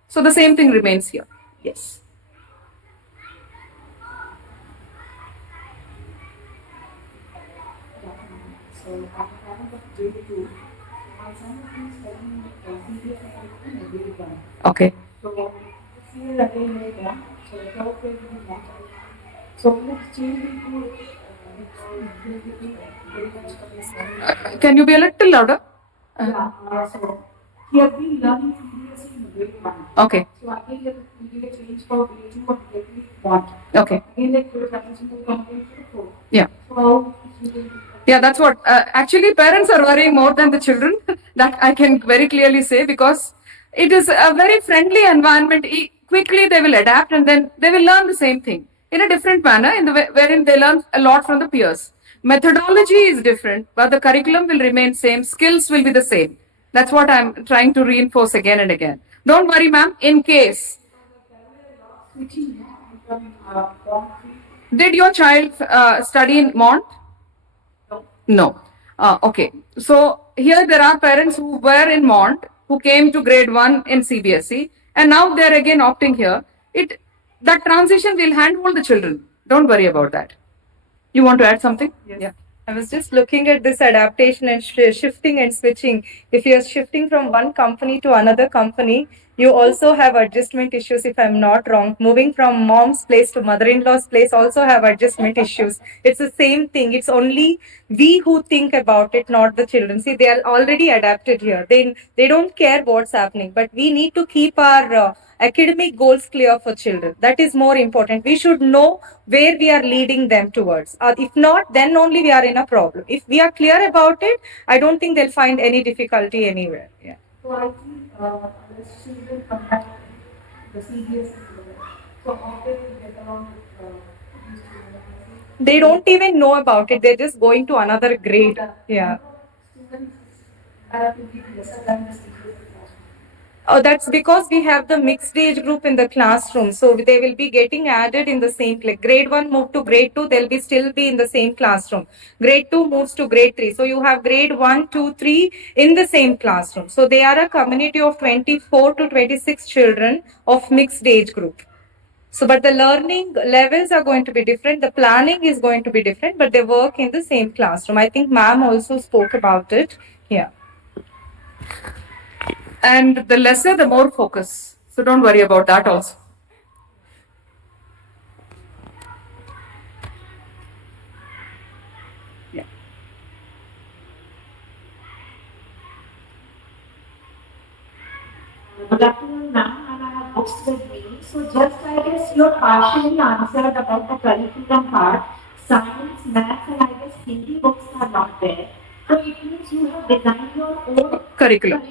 So the same thing remains here. Yes. So, at the time of grade 2, my son is studying CBSE in grade 1. Okay. So, this year again grade 1, so the third grade will be not. So, let's change into Can you be a little louder? So he has been learning seriously in grade one. Okay. So again, there will be a change for grade two or grade three one. Okay. Again, like there is transition to complete to the four. Yeah. So how it will be. Yeah, that's what. Actually, parents are worrying more than the children. That I can very clearly say, because it is a very friendly environment. Quickly they will adapt, and then they will learn the same thing in a different manner, in the wherein they learn a lot from the peers. Methodology is different, but the curriculum will remain same. Skills will be the same. That's what I'm trying to reinforce again and again. Don't worry, ma'am. In case, Switching from form three. did your child study in Mont? No. Okay. So here there are parents who were in Mont, who came to grade 1 in CBSE, and now they're again opting here. That transition will handhold the children. Don't worry about that. You want to add something? Yes. Yeah. I was just looking at this adaptation and shifting and switching. If you're shifting from one company to another company, you also have adjustment issues, if I'm not wrong. Moving from mom's place to mother-in-law's place also have adjustment issues. It's the same thing. It's only we who think about it, not the children. See, they are already adapted here. They don't care what's happening, but we need to keep our academic goals clear for children. That is more important. We should know where we are leading them towards. If not, then only we are in a problem. If we are clear about it, I don't think they'll find any difficulty anywhere. Yeah. So I think the children compared to the CBSE syllabus. So how they will get along with these children? They don't even know about it. They're just going to another grade. Yeah. Students are to be lesser than the CBSE classroom. Oh, that's because we have the mixed age group in the classroom. So they will be getting added in the same, like grade 1 move to grade 2, they'll be still be in the same classroom. Grade 2 moves to grade 3. So you have grade 1, 2, 3 in the same classroom. So they are a community of 24 to 26 children of mixed age group. So, but the learning levels are going to be different. The planning is going to be different, but they work in the same classroom. I think ma'am also spoke about it. Yeah. And the lesser, the more focus. So don't worry about that also. Yeah. Good afternoon, ma'am, and I have books with me. So just I guess you partially answered about the curriculum part. Science, maths, and I guess Hindi books are not there. So it means you have designed your own Curriculum. and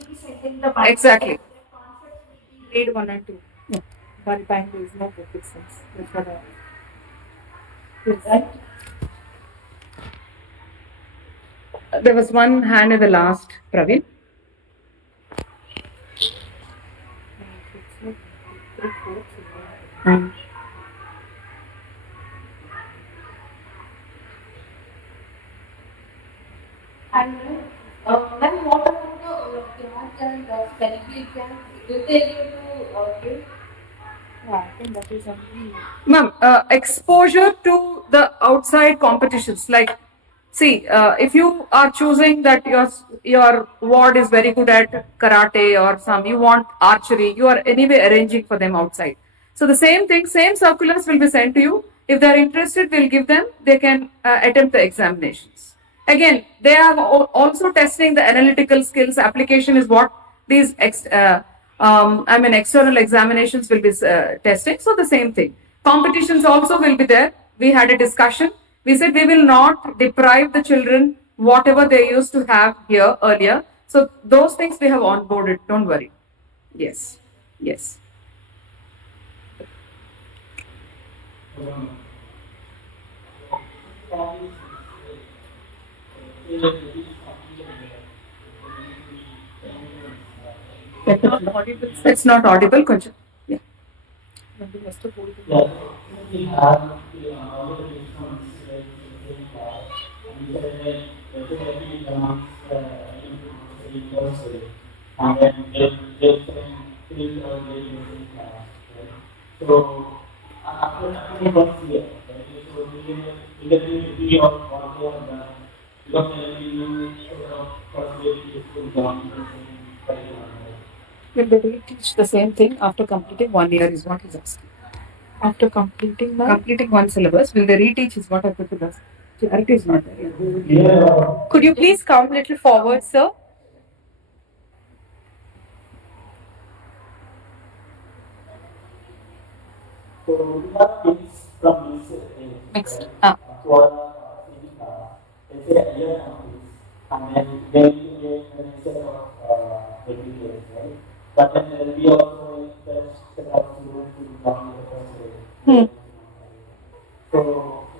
maybe setting the budget. Exactly. The concepts will be Grade 1 and 2. Yeah. By the time there is no book itself. That's what I. right. There was one hand in the last, Praveen. And then what about the CAT and selfie exam? Will they be able to give? Yeah, I think that is something. Ma'am, exposure to the outside competitions. Like, see, if you are choosing that your ward is very good at karate or you want archery, you are anyway arranging for them outside. So the same thing, same circulars will be sent to you. If they are interested, we'll give them. They can attempt the examinations. Again, they are also testing the analytical skills. Application is what these external examinations will be testing. So the same thing. Competitions also will be there. We had a discussion. We said we will not deprive the children whatever they used to have here earlier. So those things we have onboarded. Don't worry. Yes. Yes. It's not audible. Koncham. Yeah. And then they can fill or they can class. So after 1 year, so we can see of what they have done. Because you sort of first year school done Will they teach the same thing after completing 1 year is what he's asking. After completing one syllabus, will they reteach is what I put to this. Clarity is not there. Could you please come a little forward, sir? So we have kids from Mixed. who are let's say a year companies, and then they will get an set of materials, right? But then there will be also a set of students who will come in the first grade. So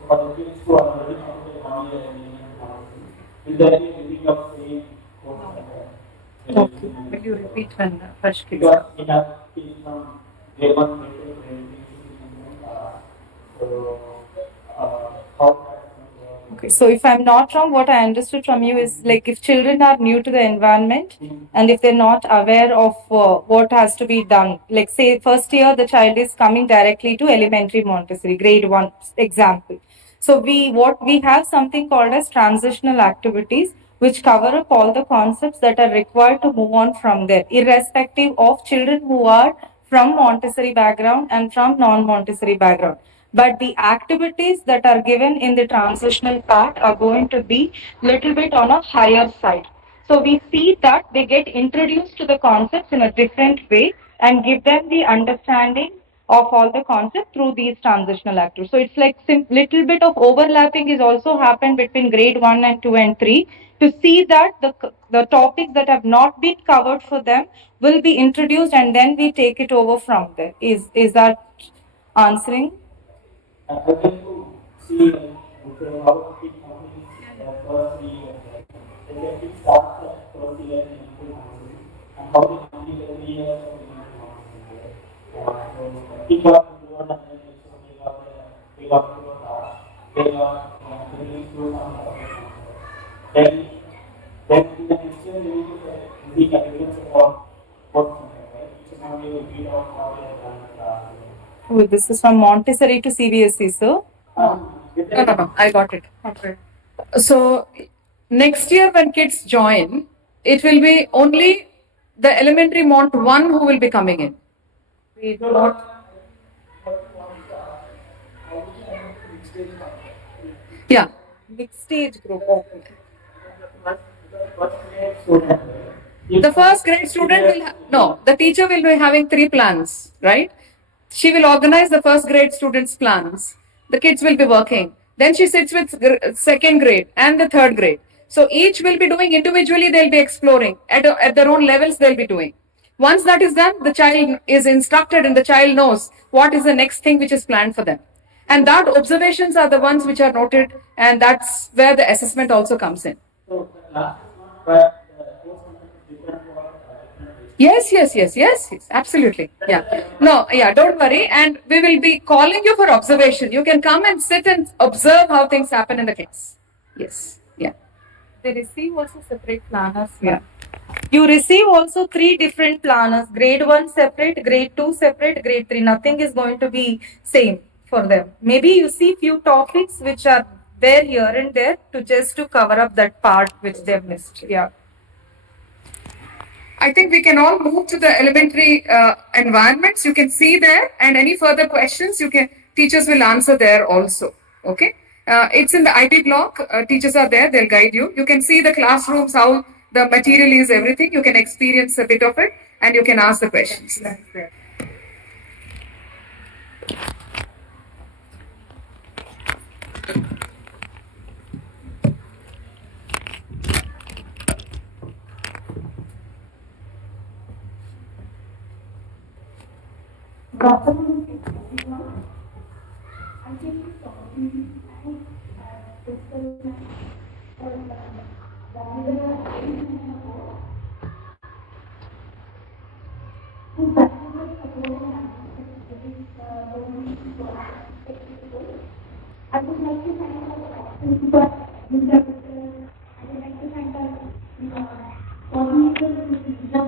for the kids who are already completed 1 year in engineering policy, will there be a repeat of same course like that? Okay. Will you repeat when fresh kids Because come? we have kids from grade 1, grade 2, grade 3, so how Okay, so if I'm not wrong, what I understood from you is like if children are new to the environment and if they're not aware of what has to be done, like say first year the child is coming directly to elementary Montessori, grade 1 example. So we have something called as transitional activities which cover up all the concepts that are required to move on from there, irrespective of children who are from Montessori background and from non-Montessori background. But the activities that are given in the transitional part are going to be little bit on a higher side. So we see that they get introduced to the concepts in a different way and give them the understanding of all the concepts through these transitional actors. So it's like little bit of overlapping is also happened between grade 1 and 2 and 3 to see that the topics that have not been covered for them will be introduced and then we take it over from there. Is that answering? I went to see how big companies first 3 years, right? They get it starts at first year in April, and how they complete the 3 years of the right? So he got to do and then so they got to a class, they got introduced to some subject matter. Then in the next year they need to seek evidence about what's right? It should not be a repeat of what they have done in the class. Oh, this is from Montessori to CBSE, sir. No. I got it. Okay. So next year when kids join, it will be only the elementary Mont 1 who will be coming in. We do not. Yeah. Mixed stage group. Okay. The first grade student will no, the teacher will be having 3 plans, right? She will organize the first grade students' plans. The kids will be working. Then she sits with second grade and the third grade. So each will be doing individually, they'll be exploring at their own levels, they'll be doing. Once that is done, the child is instructed and the child knows what is the next thing which is planned for them. And that observations are the ones which are noted, and that's where the assessment also comes in. So the last is not but the course content is different for Yes, absolutely. Yeah. No, yeah, don't worry. And we will be calling you for observation. You can come and sit and observe how things happen in the class. Yes. Yeah. They receive also separate planners. Yeah. You receive also 3 different planners. Grade 1 separate, grade 2 separate, grade 3. Nothing is going to be same for them. Maybe you see few topics which are there here and there to just to cover up that part which they've missed. Yeah. I think we can all move to the elementary environments. You can see there, and any further questions, teachers will answer there also. Okay, it's in the IB block. Teachers are there; they'll guide you. You can see the classrooms, how the material is, everything. You can experience a bit of it, and you can ask the questions. I would like to find out what is the